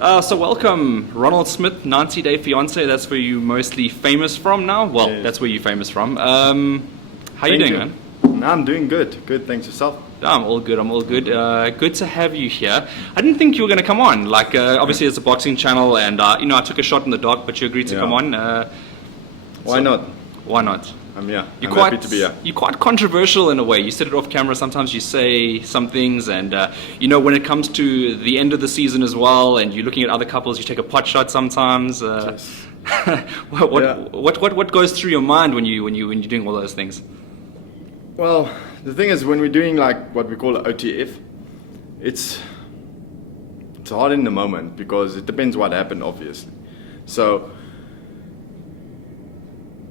So welcome, Ronald Smith, 90 Day Fiance. That's where you're mostly famous from now. Well, Yeah. that's where you're famous from. How you doing, man? No, I'm doing good. Good, thanks yourself. I'm all good. Good to have you here. I didn't think you were going to come on. Obviously, it's a boxing channel, and I took a shot in the dark, but you agreed to come on. Why not? Why not? I'm here. You're I'm quite, happy to be here. You're quite controversial in a way. You said it off camera. Sometimes you say some things, and when it comes to the end of the season as well, and you're looking at other couples, you take a pot shot sometimes. Yes. What goes through your mind when you're doing all those things? Well, the thing is, when we're doing like what we call OTF, it's hard in the moment because it depends what happened, obviously. So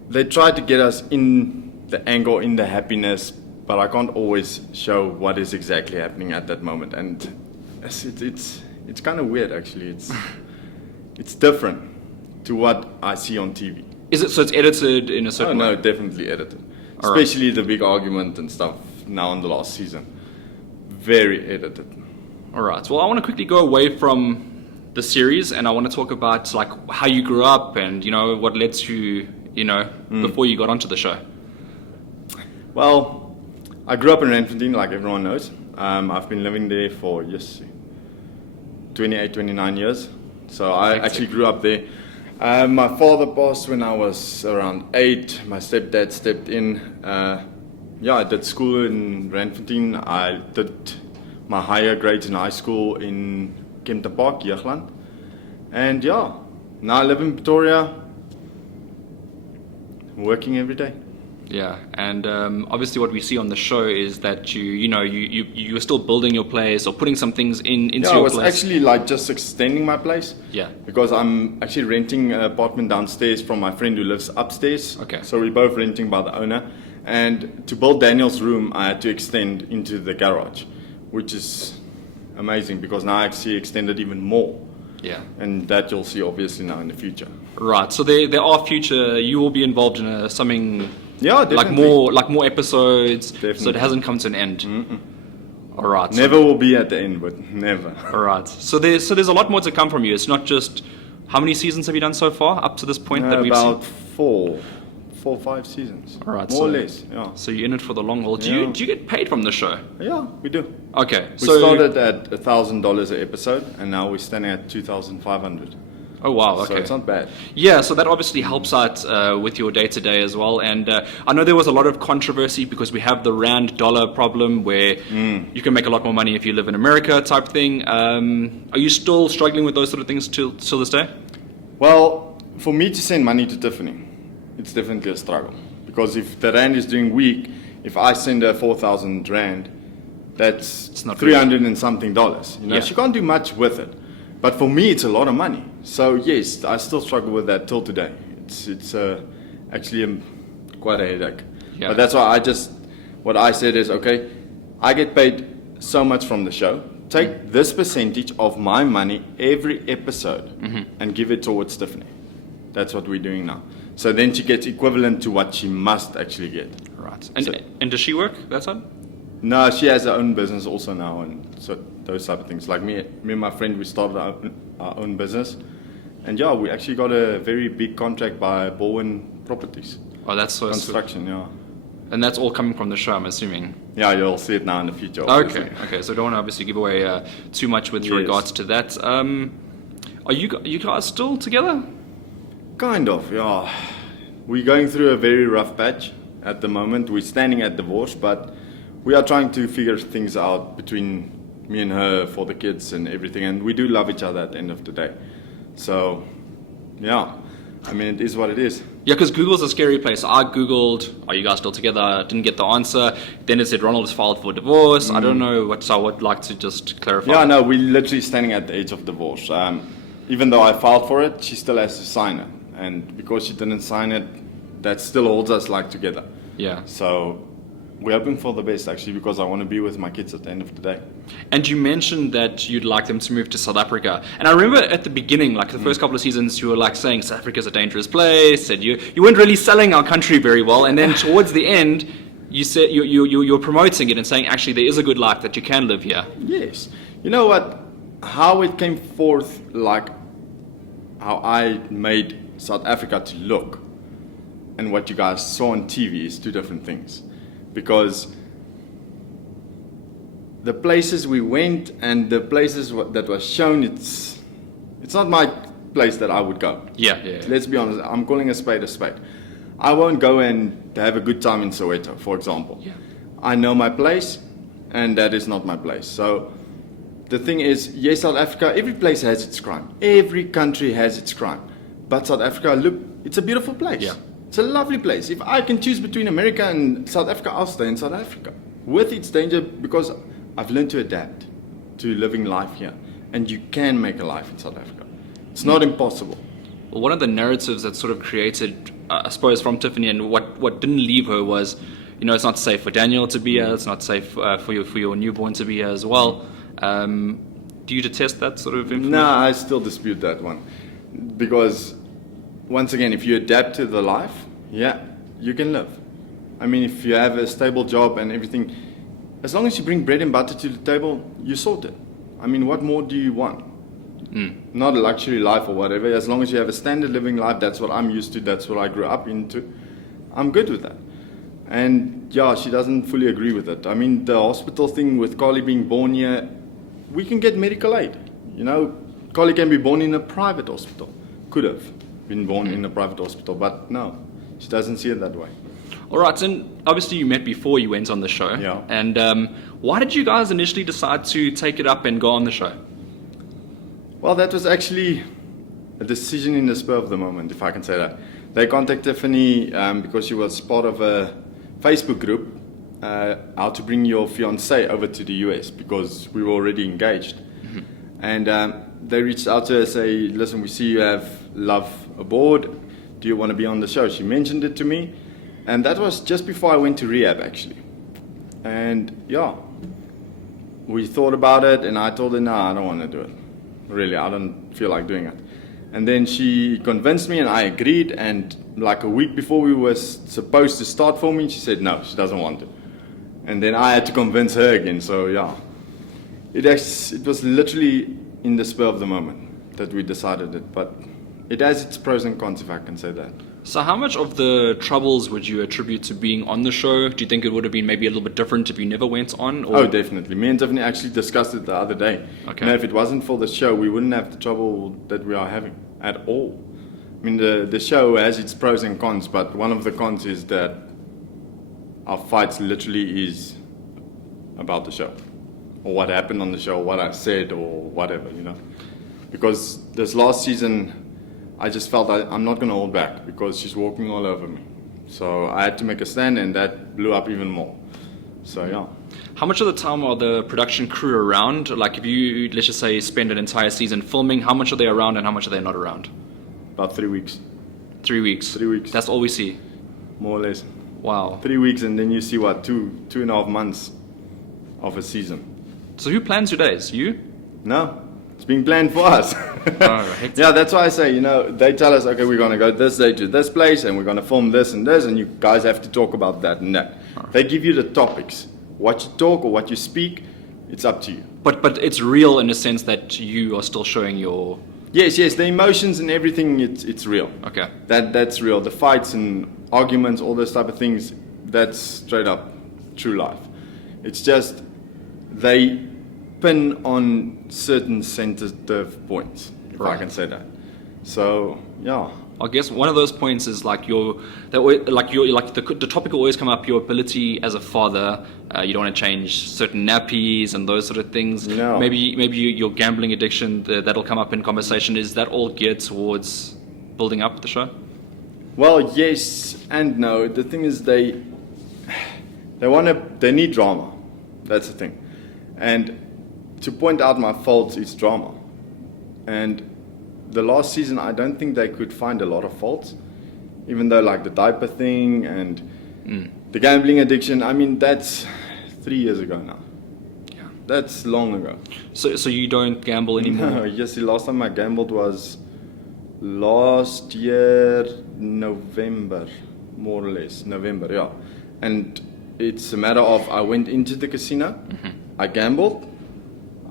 they try to get us in the angle, in the happiness, but I can't always show what is exactly happening at that moment, and it's kind of weird actually. It's different to what I see on TV. Is it so? It's edited in a certain way? No, definitely edited. All right. Especially the big argument and stuff now in the last season. Very edited. All right. Well, I want to quickly go away from the series, and I want to talk about like how you grew up and what led to before you got onto the show. Well, I grew up in Randfontein, like everyone knows. I've been living there for 28, 29 years. So I actually grew up there. My father passed when I was around 8. My stepdad stepped in. I did school in Randfontein. I did my higher grades in high school in Kempton Park, Jeugland. And now I live in Pretoria, working every day. Yeah, and obviously what we see on the show is that you're still building your place or putting some things into your place. I was actually like just extending my place. Yeah. Because I'm actually renting an apartment downstairs from my friend who lives upstairs. Okay. So we're both renting by the owner. And to build Daniel's room, I had to extend into the garage, which is amazing because now I actually extended even more. Yeah. And that you'll see obviously now in the future. Right. So there are future. You will be involved in something. Yeah, definitely. Like more episodes. Definitely. So it hasn't come to an end. All right. Never will be at the end, but never. All right. So there's a lot more to come from you. It's not just how many seasons have you done so far up to this point that we've about seen? 4 or 5 seasons. All right. More or less. Yeah. So you're in it for the long haul. Do Yeah. you get paid from the show? Yeah, we do. Okay. We started at $1,000 an episode, and now we're standing at $2,500. Oh wow. Okay. So it's not bad. Yeah, so that obviously helps out with your day-to-day as well. And I know there was a lot of controversy because we have the rand dollar problem where you can make a lot more money if you live in America type thing. Are you still struggling with those sort of things till this day? Well, for me to send money to Tiffany, it's definitely a struggle. Because if the rand is doing weak, if I send her 4,000 rand, that's not 300 and something dollars. Yeah. She can't do much with it. But for me, it's a lot of money. So yes, I still struggle with that till today. It's actually quite a headache. Yeah. But that's why what I said is, okay, I get paid so much from the show. Take this percentage of my money every episode and give it towards Tiffany. That's what we're doing now. So then she gets equivalent to what she must actually get. Right. And does she work that side? No, she has her own business also now, and so those type of things. Like me and my friend, we started our own business, and yeah, we actually got a very big contract by Bowen Properties. Oh, that's so construction, yeah. And that's all coming from the show, I'm assuming. Yeah, you'll see it now in the future. Obviously. Okay. So don't want to obviously give away too much with regards to that. Are you guys still together? Kind of, yeah. We're going through a very rough patch at the moment. We're standing at divorce, but we are trying to figure things out between me and her for the kids and everything, and we do love each other at the end of the day. So, yeah, I mean, it is what it is. Yeah, because Google's a scary place. I Googled, are you guys still together? Didn't get the answer. Then it said Ronald has filed for divorce. I don't know so I would like to just clarify. Yeah, no, we're literally standing at the edge of divorce. Even though I filed for it, she still has to sign it. And because she didn't sign it, that still holds us like together. Yeah. So we're hoping for the best actually, because I want to be with my kids at the end of the day. And you mentioned that you'd like them to move to South Africa. And I remember at the beginning, like the first couple of seasons, you were like saying South Africa's a dangerous place, and you weren't really selling our country very well. And then towards the end, you said you're promoting it and saying actually there is a good life that you can live here. Yes. You know what? how it came forth, like how I made South Africa to look, and what you guys saw on TV is two different things, because the places we went and the places that was shown, it's not my place that I would go. Yeah. Let's be honest, I'm calling a spade a spade. I won't go and have a good time in Soweto, for example. Yeah. I know my place, and that is not my place. So the thing is, yes, South Africa, every place has its crime. Every country has its crime. But South Africa, look, it's a beautiful place. Yeah. It's a lovely place. If I can choose between America and South Africa, I'll stay in South Africa. With its danger, because I've learned to adapt to living life here. And you can make a life in South Africa. It's not impossible. Well, one of the narratives that sort of created, I suppose, from Tiffany, and what didn't leave her was, it's not safe for Daniel to be here. It's not safe for your newborn to be here as well. Do you detest that sort of information? No, I still dispute that one. Because, once again, if you adapt to the life, yeah, you can live. I mean, if you have a stable job and everything, as long as you bring bread and butter to the table, you're sorted. I mean, what more do you want? Not a luxury life or whatever. As long as you have a standard living life, that's what I'm used to, that's what I grew up into, I'm good with that. And yeah, she doesn't fully agree with it. I mean, the hospital thing with Carly being born here, we can get medical aid. Carly can be born in a private hospital. Could have been born in a private hospital, but no, she doesn't see it that way. All right, and obviously you met before you went on the show. Yeah. And why did you guys initially decide to take it up and go on the show? Well, that was actually a decision in the spur of the moment, if I can say that. They contacted Tiffany because she was part of a Facebook group, how to bring your fiance over to the US, because we were already engaged. Mm-hmm. And they reached out to her and say, listen, we see you have love aboard. Do you want to be on the show? She mentioned it to me. And that was just before I went to rehab, actually. And yeah, we thought about it, and I told her, no, I don't want to do it. Really, I don't feel like doing it. And then she convinced me, and I agreed. And like a week before we were supposed to start filming, she said no, she doesn't want to. And then I had to convince her again. So yeah, it was literally in the spur of the moment that we decided it. But it has its pros and cons, if I can say that. So how much of the troubles would you attribute to being on the show? Do you think it would have been maybe a little bit different if you never went on? Or? Oh, definitely. Me and Tiffany actually discussed it the other day. Okay. If it wasn't for the show, we wouldn't have the trouble that we are having at all. I mean, the show has its pros and cons, but one of the cons is that our fights literally is about the show, or what happened on the show, what I said, or whatever, Because this last season, I just felt I'm not going to hold back because she's walking all over me. So I had to make a stand, and that blew up even more. So yeah. How much of the time are the production crew around? Like if you, let's just say, spend an entire season filming, how much are they around and how much are they not around? About 3 weeks. 3 weeks? 3 weeks. That's all we see? More or less. Wow. 3 weeks, and then you see, what, two and a half months of a season. So who plans your days? You? No. It's being planned for us. Yeah, that's why I say, they tell us, okay, we're going to go this day to this place, and we're going to film this and this, and you guys have to talk about that and that. They give you the topics. What you talk or what you speak, it's up to you. But it's real in the sense that you are still showing your... Yes, the emotions and everything, it's real. Okay. That's real. The fights and arguments, all those type of things, that's straight up true life. It's just they pin on certain sensitive points, if I can say that. So yeah. I guess one of those points is like the topic will always come up, your ability as a father. You don't want to change certain nappies and those sort of things. No. Maybe your gambling addiction, that'll come up in conversation. Is that all geared towards building up the show? Well, yes and no. The thing is, they need drama. That's the thing. And to point out my faults, it's drama. And the last season, I don't think they could find a lot of faults, even though like the diaper thing and the gambling addiction. I mean, that's 3 years ago now. Yeah, that's long ago. So you don't gamble anymore? No, yes. The last time I gambled was last year, November, more or less. November, yeah. And it's a matter of I went into the casino, I gambled,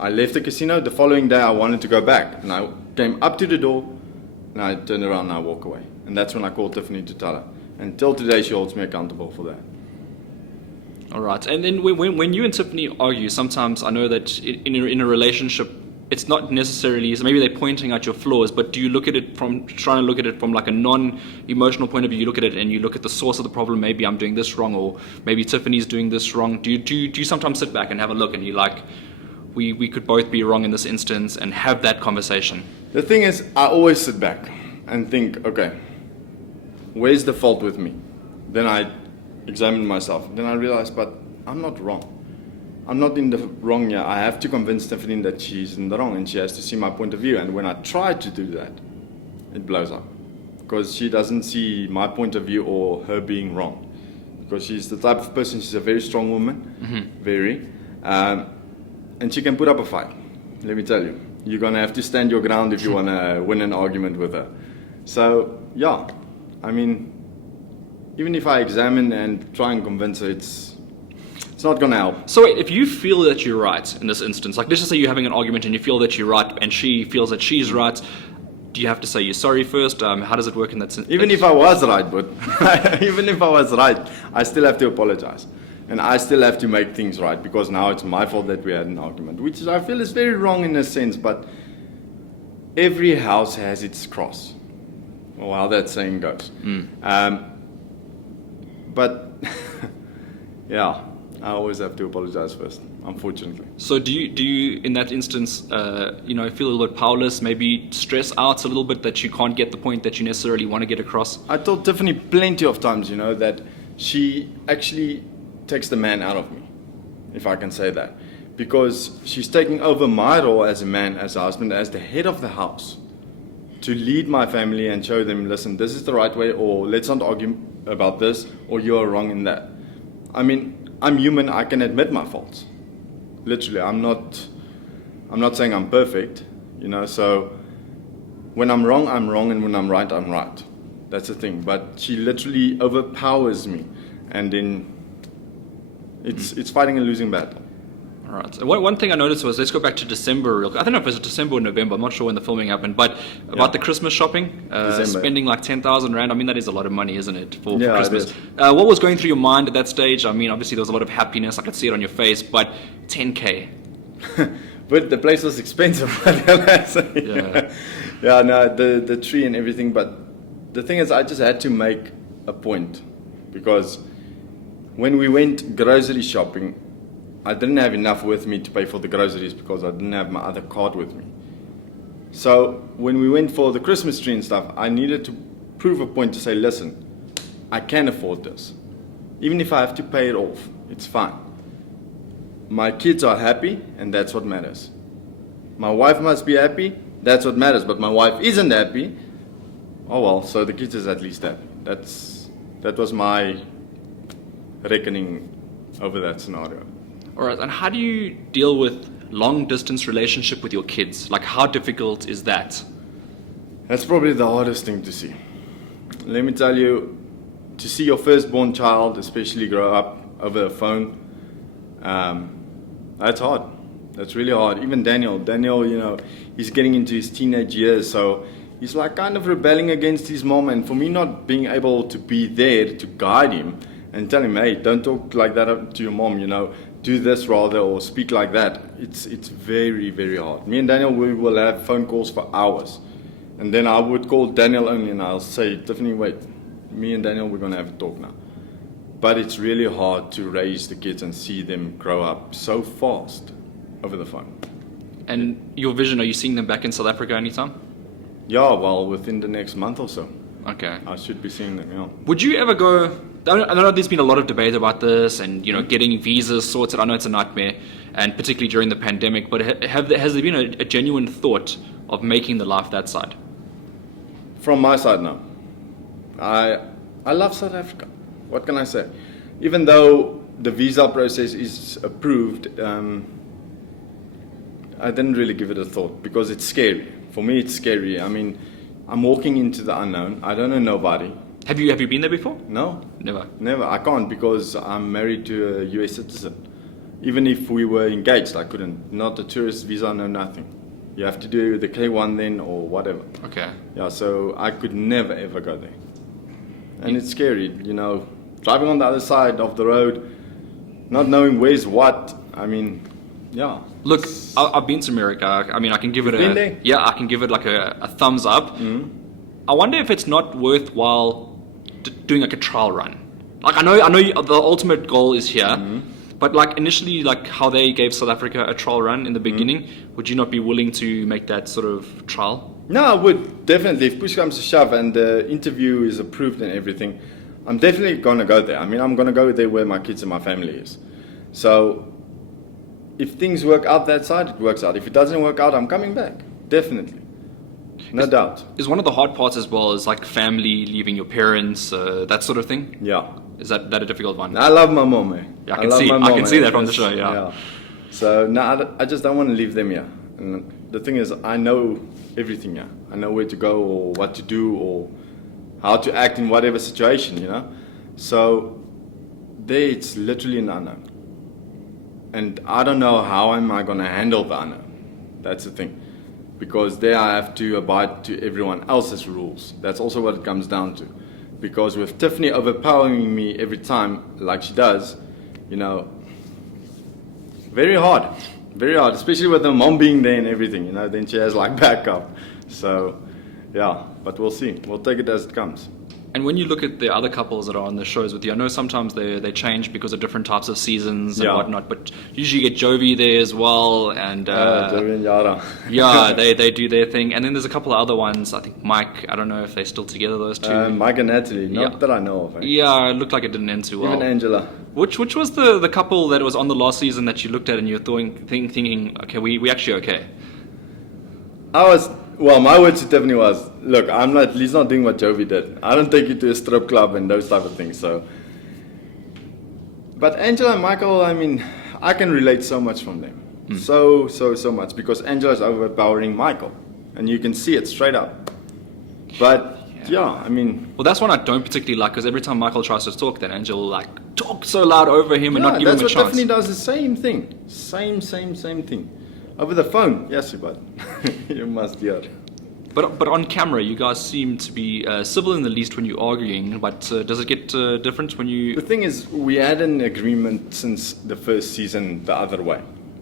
I left the casino. The following day, I wanted to go back. And I came up to the door, and I turned around and I walk away. And that's when I called Tiffany to tell her. Until today, she holds me accountable for that. All right. And then when you and Tiffany argue, sometimes I know that in a relationship, it's not necessarily, so maybe they're pointing out your flaws, but do you look at it trying to look at it from like a non-emotional point of view? You look at it and you look at the source of the problem. Maybe I'm doing this wrong, or maybe Tiffany's doing this wrong. Do you sometimes sit back and have a look and you're like, we could both be wrong in this instance, and have that conversation? The thing is, I always sit back and think, okay, where's the fault with me? Then I examine myself. Then I realize, but I'm not wrong. I'm not in the wrong here. I have to convince Tiffany that she's in the wrong, and she has to see my point of view. And when I try to do that, it blows up. Because she doesn't see my point of view or her being wrong. Because she's the type of person, she's a very strong woman, very. And she can put up a fight, let me tell you. You're going to have to stand your ground if you want to win an argument with her. So, yeah, I mean, even if I examine and try and convince her, it's not going to help. So if you feel that you're right in this instance, like let's just say you're having an argument and you feel that you're right and she feels that she's right, do you have to say you're sorry first? How does it work in that sense? Even if I was right, but even if I was right, I still have to apologize. And I still have to make things right, because now it's my fault that we had an argument, which I feel is very wrong in a sense, but every house has its cross, or how that saying goes. But yeah, I always have to apologize first, unfortunately. So do you in that instance, feel a little bit powerless, maybe stress out a little bit that you can't get the point that you necessarily want to get across? I told Tiffany plenty of times, that she actually takes the man out of me, if I can say that. Because she's taking over my role as a man, as a husband, as the head of the house, to lead my family and show them, listen, this is the right way, or let's not argue about this, or you're wrong in that. I mean, I'm human, I can admit my faults. Literally, I'm not saying I'm perfect, so when I'm wrong, and when I'm right, I'm right. That's the thing. But she literally overpowers me, and then it's fighting a losing battle. All right. So one thing I noticed was, let's go back to December real quick. I don't know if it was December or November. I'm not sure when the filming happened, but about the Christmas shopping, spending like 10,000 Rand. I mean, that is a lot of money, isn't it, for Christmas? What was going through your mind at that stage? I mean, obviously there was a lot of happiness. I could see it on your face, but 10K. But the place was expensive. The tree and everything. But the thing is, I just had to make a point, because when we went grocery shopping, I didn't have enough with me to pay for the groceries because I didn't have my other card with me. So when we went for the Christmas tree and stuff, I needed to prove a point to say, listen, I can afford this. Even if I have to pay it off, it's fine. My kids are happy, and that's what matters. My wife must be happy, that's what matters. But my wife isn't happy, oh well, so the kids is at least happy. That was my reckoning over that scenario. All right, and how do you deal with long-distance relationship with your kids? Like, how difficult is that? That's probably the hardest thing to see. Let me tell you, to see your firstborn child, especially grow up over a phone, that's hard. That's really hard. Even Daniel, he's getting into his teenage years, so he's like kind of rebelling against his mom, and for me not being able to be there to guide him and tell him, hey, don't talk like that to your mom, do this rather, or speak like that. It's very, very hard. Me and Daniel, we will have phone calls for hours. And then I would call Daniel only, and I'll say, Tiffany, wait, me and Daniel, we're going to have a talk now. But it's really hard to raise the kids and see them grow up so fast over the phone. And your vision, are you seeing them back in South Africa anytime? Yeah, well, within the next month or so. Okay. I should be seeing them, yeah. Would you ever go... I know there's been a lot of debate about this and, getting visas sorted. I know it's a nightmare, and particularly during the pandemic, but has there been a genuine thought of making the life that side? From my side, no. I love South Africa. What can I say? Even though the visa process is approved, I didn't really give it a thought because it's scary. For me, it's scary. I mean, I'm walking into the unknown. I don't know nobody. Have you been there before? No. Never? Never. I can't, because I'm married to a US citizen. Even if we were engaged, I couldn't. Not a tourist visa, no nothing. You have to do the K1 then or whatever. Okay. Yeah, so I could never ever go there. And it's scary, driving on the other side of the road, not knowing where's what. I mean, yeah. Look, I've been to America. I mean, I can give it been there? yeah, I can give it like a thumbs up. Mm-hmm. I wonder if it's not worthwhile doing like a trial run. Like I know the ultimate goal is here, but like initially, like how they gave South Africa a trial run in the beginning, would you not be willing to make that sort of trial? No, I would definitely. If push comes to shove and the interview is approved and everything, I'm definitely going to go there. I mean, I'm going to go there where my kids and my family is. So if things work out that side, it works out. If it doesn't work out, I'm coming back. Definitely. No doubt. Is one of the hard parts as well is like family, leaving your parents, that sort of thing? Yeah. Is that a difficult one? I love my mom, eh? Yeah, I can see that from the show, yeah. Yeah. So, no, I just don't want to leave them here. And the thing is, I know everything here. I know where to go or what to do or how to act in whatever situation, So, there it's literally an unknown. And I don't know how am I going to handle the unknown. That's the thing. Because there I have to abide to everyone else's rules. That's also what it comes down to. Because with Tiffany overpowering me every time, like she does, very hard, especially with the mom being there and everything, then she has like backup. So, yeah, but we'll see. We'll take it as it comes. And when you look at the other couples that are on the shows with you, I know sometimes they change because of different types of seasons and whatnot, but usually you get Jovi there as well, and Jovi and Yara. yeah, they do their thing. And then there's a couple of other ones. I think Mike, I don't know if they're still together, those two. Mike and Natalie, not that I know of. Eh? Yeah, it looked like it didn't end too well. Even Angela. Which was the couple that was on the last season that you looked at and you were thinking, okay, we actually okay? My word to Tiffany was, look, I'm at least not doing what Jovi did. I don't take you to a strip club and those type of things. So, but Angela and Michael, I mean, I can relate so much from them. So much, because Angela's overpowering Michael. And you can see it straight up. But, I mean... Well, that's one I don't particularly like, because every time Michael tries to talk, then Angela will, talk so loud over him and not give him a chance. That's what Tiffany does, the same thing. Same thing. Over the phone, yes, but you must hear. But on camera, you guys seem to be civil in the least when you're arguing. But does it get different when you? The thing is, we had an agreement since the first season the other way,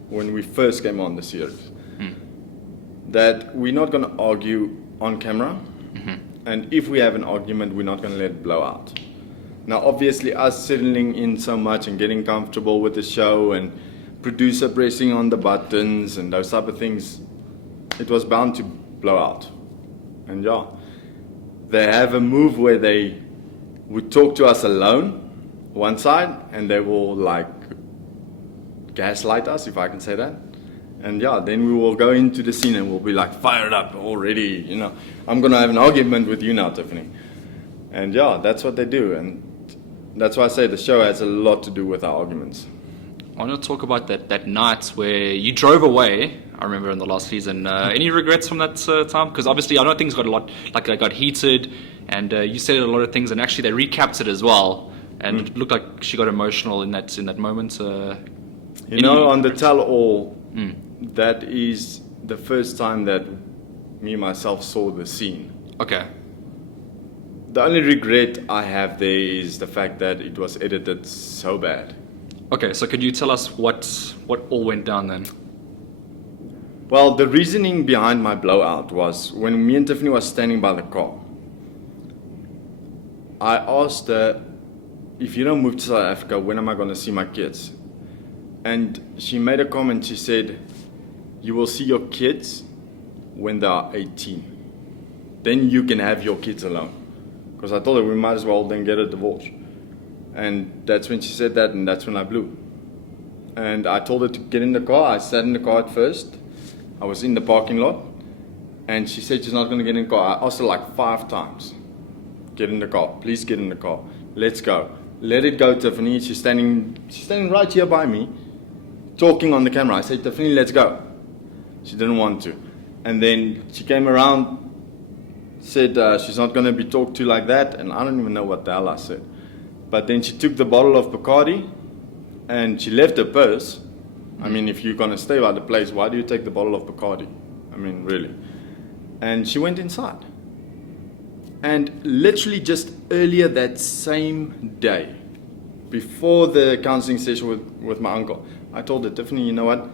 when we first came on the series, that we're not going to argue on camera, and if we have an argument, we're not going to let it blow out. Now, obviously, us settling in so much and getting comfortable with the show and producer pressing on the buttons and those type of things, it was bound to blow out. And they have a move where they would talk to us alone, one side, and they will gaslight us, if I can say that. And then we will go into the scene and we'll be fired up already, I'm gonna have an argument with you now, Tiffany. And that's what they do, and that's why I say the show has a lot to do with our arguments. I want to talk about that night where you drove away. I remember in the last season. Any regrets from that time? Because obviously I know things got a lot, they got heated, and you said a lot of things, and actually they recapped it as well, and it looked like she got emotional in that moment. On the tell-all, that is the first time that me myself saw the scene. Okay. The only regret I have there is the fact that it was edited so bad. Okay, so could you tell us what all went down then? Well, the reasoning behind my blowout was when me and Tiffany was standing by the car. I asked her, if you don't move to South Africa, when am I going to see my kids? And she made a comment, she said, you will see your kids when they are 18. Then you can have your kids alone. Because I told her we might as well then get a divorce. And that's when she said that, and that's when I blew. And I told her to get in the car. I sat in the car at first. I was in the parking lot. And she said she's not going to get in the car. I asked her 5 times. Get in the car. Please get in the car. Let's go. Let it go, Tiffany. She's standing right here by me, talking on the camera. I said, Tiffany, let's go. She didn't want to. And then she came around, said she's not going to be talked to like that. And I don't even know what the hell I said. But then she took the bottle of Bacardi and she left her purse I mean, if you're gonna stay by the place, why do you take the bottle of Bacardi? I mean, really. And she went inside. And literally just earlier that same day, before the counseling session with my uncle, I told her, Tiffany, you know what?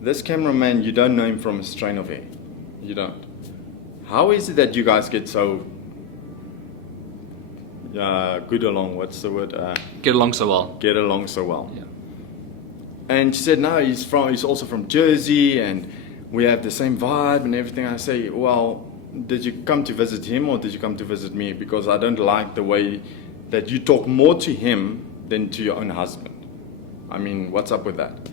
This cameraman, you don't know him from a strain of hair. You don't. How is it that you guys get so good along? What's the word? Get along so well. Get along so well. Yeah. And she said, no, he's also from Jersey, and we have the same vibe and everything. I say, well, did you come to visit him or did you come to visit me? Because I don't like the way that you talk more to him than to your own husband. I mean, what's up with that?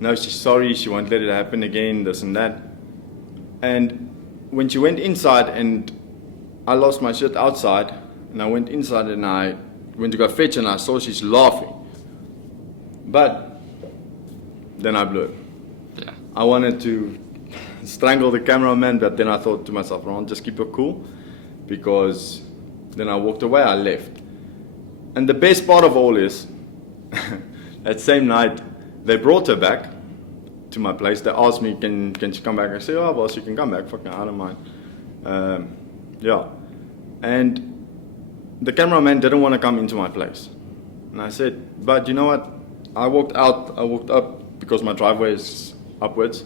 No, she's sorry, she won't let it happen again, this and that. And when she went inside, and I lost my shit outside, and I went inside and I went to go fetch, and I saw she's laughing. But then I blew it. Yeah. I wanted to strangle the cameraman, but then I thought to myself, Ronald, just keep it cool, because then I walked away, I left. And the best part of all is, that same night, they brought her back to my place. They asked me, can she come back? I said, oh, well, she can come back, fucking, I don't mind. Yeah. And the cameraman didn't want to come into my place. And I said, but you know what? I walked up because my driveway is upwards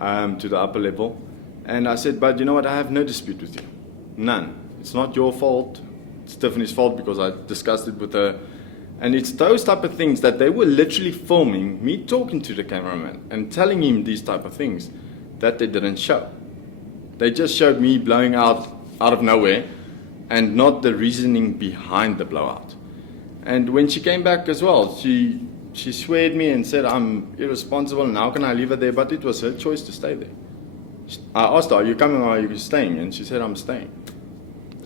to the upper level. And I said, but you know what? I have no dispute with you. None. It's not your fault. It's Tiffany's fault because I discussed it with her. And it's those type of things that they were literally filming me talking to the cameraman and telling him these type of things that they didn't show. They just showed me blowing out of nowhere and not the reasoning behind the blowout. And when she came back as well, she sweared me and said, I'm irresponsible and how can I leave her there? But it was her choice to stay there. I asked her, are you coming or are you staying? And she said, I'm staying.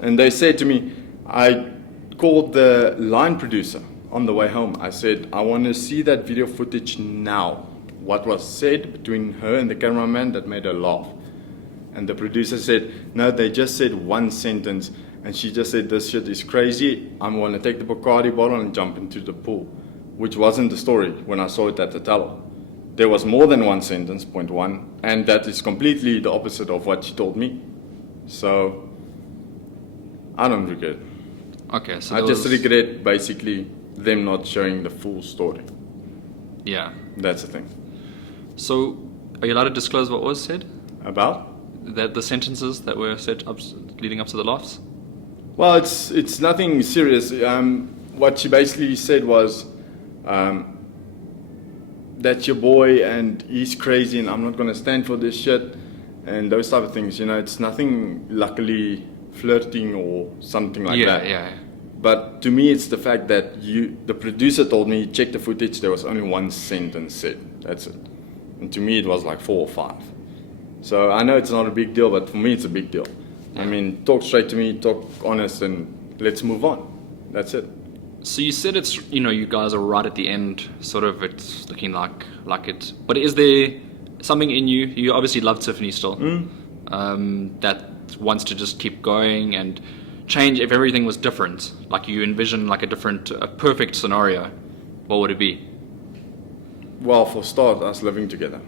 And they said to me, I called the line producer on the way home. I said, I want to see that video footage now. What was said between her and the cameraman that made her laugh. And the producer said, no, they just said one sentence. And she just said, this shit is crazy. I'm going to take the Bacardi bottle and jump into the pool. Which wasn't the story when I saw it at the teller. There was more than one sentence, point one. And that is completely the opposite of what she told me. So, I don't regret. Okay, so I just regret basically them not showing the full story. Yeah. That's the thing. So, are you allowed to disclose what was said? About? The sentences that were said leading up to the laughs? Well, it's nothing serious. What she basically said was that's your boy and he's crazy and I'm not going to stand for this shit and those type of things. You know, it's nothing luckily flirting or something like that. Yeah. But to me, it's the fact that the producer told me, check the footage, there was only one sentence said. That's it. And to me, it was like 4 or 5. So I know it's not a big deal, but for me, it's a big deal. Yeah. I mean, talk straight to me, talk honest, and let's move on. That's it. So you said it's, you guys are right at the end, sort of, it's looking like it. But is there something in you? You obviously love Tiffany still. That wants to just keep going and change. If everything was different, like you envision like a perfect scenario, what would it be? Well, for start, us living together.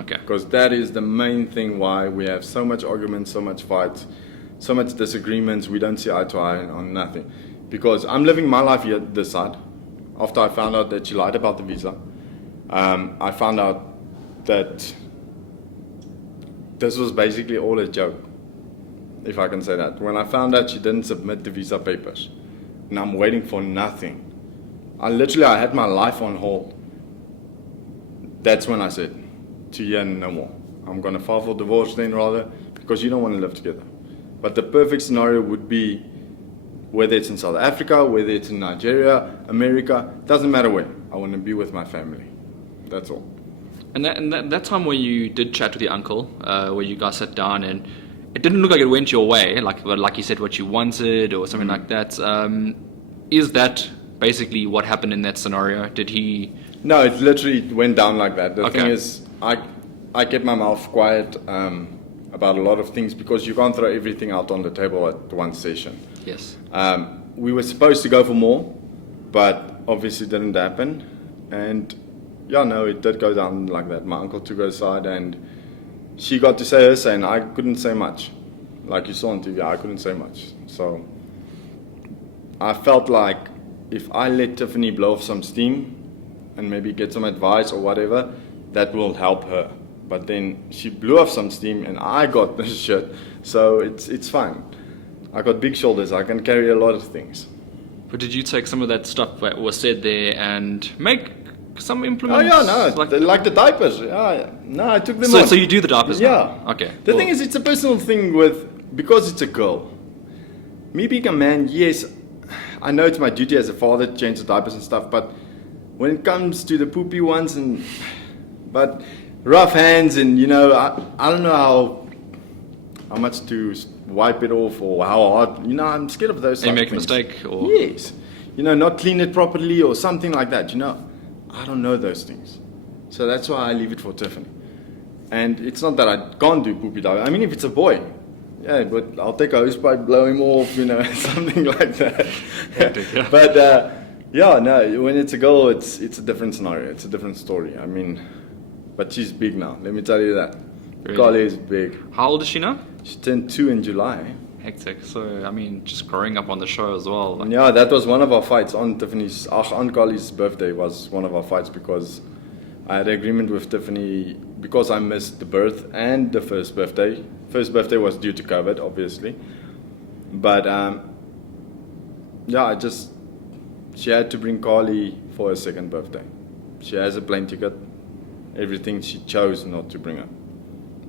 Okay. Because that is the main thing why we have so much arguments, so much fights, so much disagreements. We don't see eye to eye on nothing. Because I'm living my life here this side. After I found out that she lied about the visa, I found out that this was basically all a joke, if I can say that. When I found out she didn't submit the visa papers, and I'm waiting for nothing. I had my life on hold. That's when I said, to you no more. I'm going to file for divorce then rather, because you don't want to live together. But the perfect scenario would be, whether it's in South Africa, whether it's in Nigeria, America, doesn't matter where. I want to be with my family. That's all. And that time when you did chat with your uncle, where you guys sat down and it didn't look like it went your way, like you said what you wanted or something like that. Is that basically what happened in that scenario? Did he... No, it literally went down like that. The thing is, I kept my mouth quiet about a lot of things because you can't throw everything out on the table at one session. Yes. We were supposed to go for more, but obviously didn't happen. And yeah, no, it did go down like that. My uncle took her aside and she got to say her say, and I couldn't say much. Like you saw on TV, I couldn't say much. So I felt like if I let Tiffany blow off some steam and maybe get some advice or whatever, that will help her. But then she blew off some steam and I got this shit. So it's fine. I got big shoulders. I can carry a lot of things. But did you take some of that stuff that was said there and make some implements? Oh yeah, no, like the diapers. Yeah, no, I took them So, on. so you do the diapers Yeah. now? Okay. The thing is, it's a personal thing because it's a girl. Me being a man, yes, I know it's my duty as a father to change the diapers and stuff, but when it comes to the poopy ones but rough hands and I don't know how much to wipe it off or how hard, I'm scared of those. And you type make a of things. mistake or Yes, not clean it properly or something like that. I don't know those things, so that's why I leave it for Tiffany. And it's not that I can't do poopy dive. I mean, if it's a boy, yeah, but I'll take a hosepipe, blow him off, something like that. Yeah. But yeah, no, when it's a girl, it's a different scenario. It's a different story. I mean, but she's big now. Let me tell you that. Really? Carly is big. How old is she now? She turned 2 in July. Hectic. So, I mean, just growing up on the show as well. Like, Yeah, that was one of our fights on on Carly's birthday was one of our fights because I had an agreement with Tiffany because I missed the birth and the first birthday. First birthday was due to COVID, obviously. But yeah, she had to bring Carly for her second birthday. She has a plane ticket, everything. She chose not to bring her.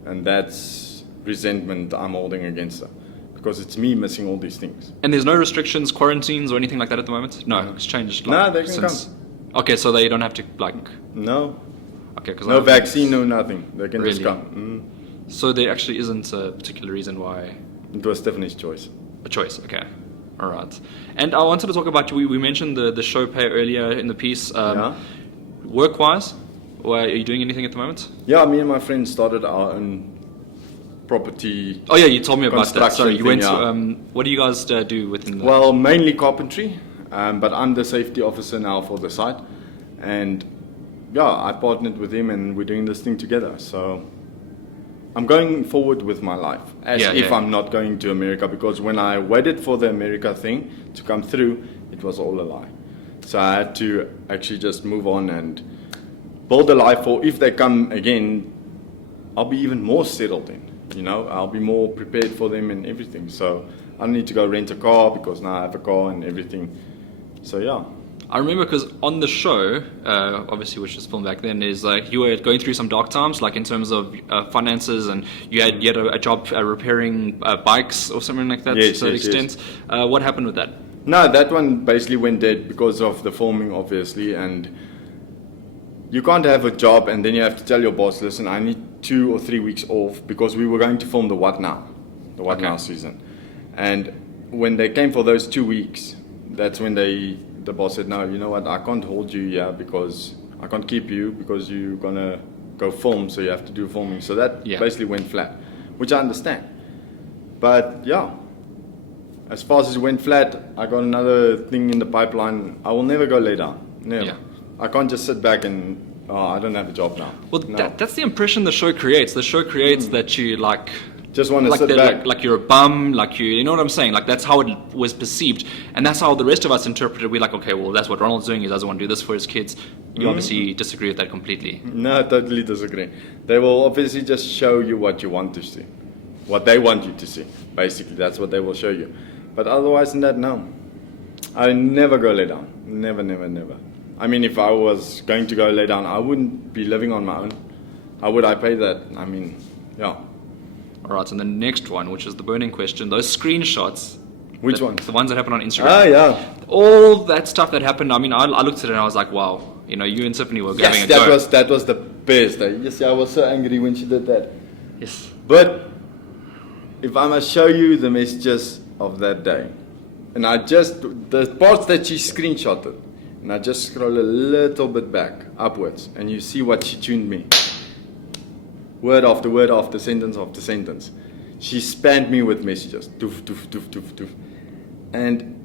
And that's resentment I'm holding against her. Because it's me missing all these things. And there's no restrictions, quarantines, or anything like that at the moment? No, it's changed. No, they can come. Okay, so they don't have to, like... No. Okay, because no vaccine, no nothing. They can just Really? come. So there actually isn't a particular reason why... It was Stephanie's choice. A choice, okay. All right. And I wanted to talk about, we mentioned the show pay earlier in the piece. Yeah. Work-wise, are you doing anything at the moment? Yeah, me and my friend started our own property. Oh yeah, you told me about that. Sorry, you thing, went yeah. to, what do you guys do within the... Well, mainly carpentry, but I'm the safety officer now for the site. And yeah, I partnered with him and we're doing this thing together. So I'm going forward with my life as if I'm not going to America, because when I waited for the America thing to come through, it was all a lie. So I had to actually just move on and build a life for if they come again, I'll be even more settled in. I'll be more prepared for them and everything. So I don't need to go rent a car because now I have a car and everything. So yeah. I remember because on the show, obviously which was filmed back then, is like you were going through some dark times, like in terms of finances, and you had a job repairing bikes or something like that. Yes, to that extent. Yes. What happened with that? No, that one basically went dead because of the filming, obviously, and you can't have a job and then you have to tell your boss, listen, I need 2 or 3 weeks off because we were going to film the What Now season. And when they came for those 2 weeks, that's when the boss said, no, you know what, I can't hold you here because I can't keep you because you're going to go film, so you have to do filming. So that basically went flat, which I understand. But yeah, as far as it went flat, I got another thing in the pipeline. I will never go lay down. Never. Yeah. I can't just sit back and, I don't have a job now. Well, no. That's the impression the show creates. The show creates that you just want to sit back. Like you're a bum, you know what I'm saying? Like that's how it was perceived. And that's how the rest of us interpreted. We're like, okay, well, that's what Ronald's doing. He doesn't want to do this for his kids. You obviously disagree with that completely. No, I totally disagree. They will obviously just show you what you want to see. What they want you to see. Basically, that's what they will show you. But otherwise than that, no. I never go lay down. Never, never, never. I mean, if I was going to go lay down, I wouldn't be living on my own. How would I pay that? I mean, yeah. All right, and the next one, which is the burning question, those screenshots. Which ones? The ones that happen on Instagram. Ah, yeah. All that stuff that happened, I mean, I looked at it and I was like, wow, you and Tiffany were having a go. That was the best. Yes, I was so angry when she did that. Yes. But if I must show you the messages of that day, and the parts that she screenshotted, and I just scroll a little bit back, upwards, and you see what she tuned me. Word after word after sentence after sentence. She spammed me with messages. Doof, doof, doof, doof, doof. And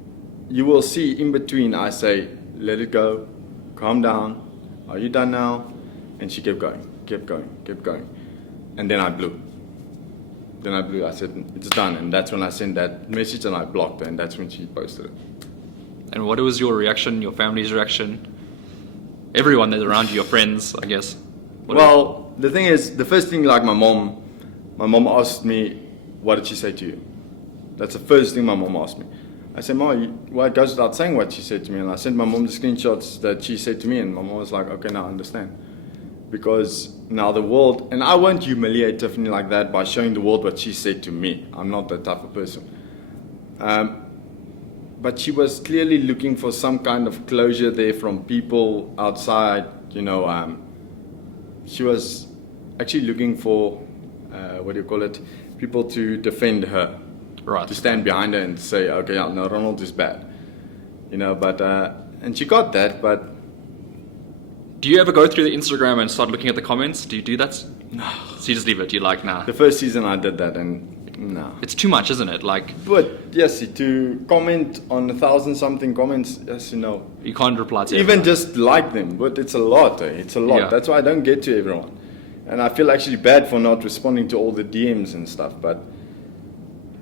you will see in between I say, let it go, calm down, are you done now? And she kept going. And then I blew. I said, it's done. And that's when I sent that message and I blocked her. And that's when she posted it. And what was your reaction, your family's reaction? Everyone that's around you, your friends, I guess. Well, the thing is, the first thing, like my mom asked me, what did she say to you? That's the first thing my mom asked me. I said, Mom, well, it goes without saying what she said to me. And I sent my mom the screenshots that she said to me. And my mom was like, okay, now I understand. Because now the world, and I won't humiliate Tiffany like that by showing the world what she said to me. I'm not that type of person. But she was clearly looking for some kind of closure there from people outside, you know. She was actually looking for, people to defend her. Right. To stand behind her and say, okay, yeah, no, Ronald is bad. You know, but, and she got that, but. Do you ever go through the Instagram and start looking at the comments? Do you do that? No. So you just leave it, you're like, nah. The first season I did that and no. It's too much, isn't it? Like. But yes, to comment on 1,000 something comments, yes, you know. You can't reply to even everyone. Just like them, but it's a lot, It's a lot. Yeah. That's why I don't get to everyone. And I feel actually bad for not responding to all the DMs and stuff, but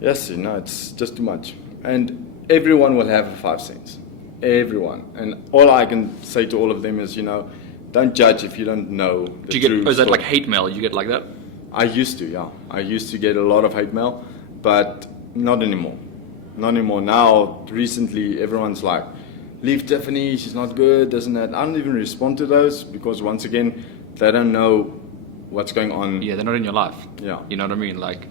yes, you know, it's just too much. And everyone will have a 5 cents. Everyone. And all I can say to all of them is, you know, don't judge if you don't know the Do you get, truth. is that like hate mail? You get like that? I used to, yeah. I used to get a lot of hate mail, but not anymore. Not anymore. Now, recently, everyone's like, leave Tiffany, she's not good, doesn't that. I don't even respond to those because, once again, they don't know what's going on. Yeah, they're not in your life. Yeah. You know what I mean? Like,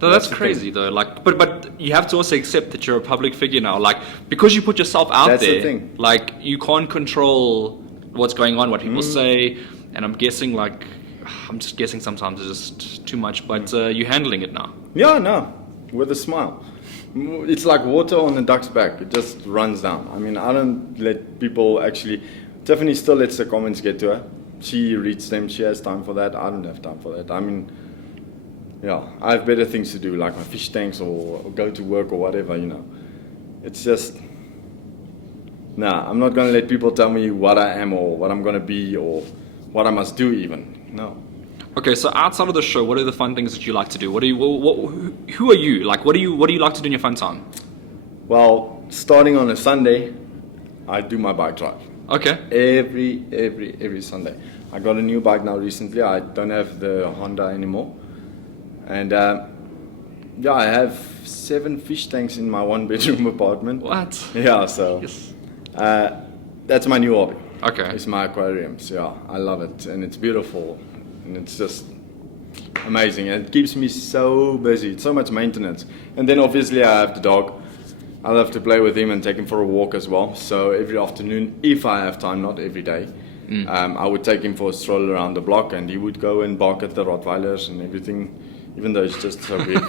no, that's crazy though. Like, but you have to also accept that you're a public figure now. Like, because you put yourself out That's there, the thing. like, you can't control what's going on, what people say, and I'm guessing, like, I'm just guessing sometimes it's just too much. But you're handling it now. Yeah, no, with a smile. It's like water on a duck's back. It just runs down. I mean, I don't let people actually. Tiffany still lets the comments get to her. She reads them. She has time for that. I don't have time for that. I mean, yeah, I have better things to do, like my fish tanks or go to work or whatever, you know. It's just, nah, I'm not going to let people tell me what I am or what I'm going to be or what I must do even. No. Okay, so outside of the show, what are the fun things that you like to do? Who are you? Like, what do you like to do in your fun time? Well, starting on a Sunday, I do my bike drive. Okay. Every Sunday. I got a new bike now recently. I don't have the Honda anymore. And yeah, I have 7 fish tanks in my 1-bedroom apartment. What? Yeah, so Yes. that's my new hobby. Okay. It's my aquariums. Yeah, I love it, and it's beautiful, and it's just amazing. And it keeps me so busy. It's so much maintenance. And then obviously I have the dog. I love to play with him and take him for a walk as well. So every afternoon, if I have time, not every day, I would take him for a stroll around the block, and he would go and bark at the Rottweilers and everything, even though he's just so big.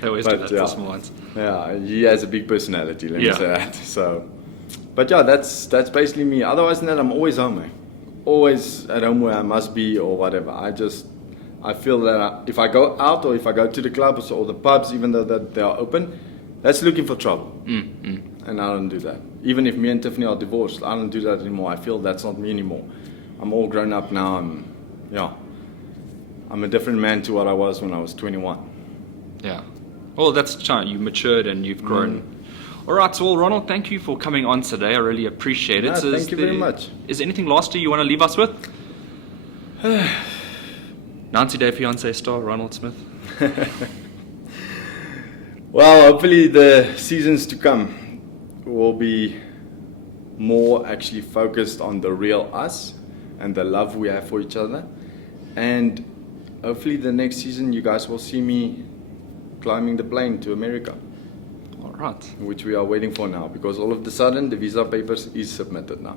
They always do that, the small ones. Yeah, he has a big personality, let me Yeah. say that. So, but yeah, that's basically me. Otherwise than that, I'm always home, man. Always at home where I must be or whatever. I feel that if I go out or if I go to the clubs or the pubs, even though that they are open, that's looking for trouble. And I don't do that. Even if me and Tiffany are divorced, I don't do that anymore. I feel that's not me anymore. I'm all grown up now. I'm a different man to what I was when I was 21. Yeah. Well, that's China. You've matured and you've grown. All right. So, well, Ronald, thank you for coming on today. I really appreciate it. No, thank you very much. Is there anything lastly you want to leave us with? 90-day Fiance star Ronald Smith. Well, hopefully the seasons to come will be more actually focused on the real us and the love we have for each other. And hopefully the next season you guys will see me climbing the plane to America. All right. Which we are waiting for now, because all of a sudden the visa papers is submitted now.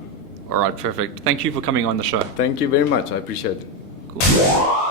All right. Perfect. Thank you for coming on the show. Thank you very much. I appreciate it. Cool.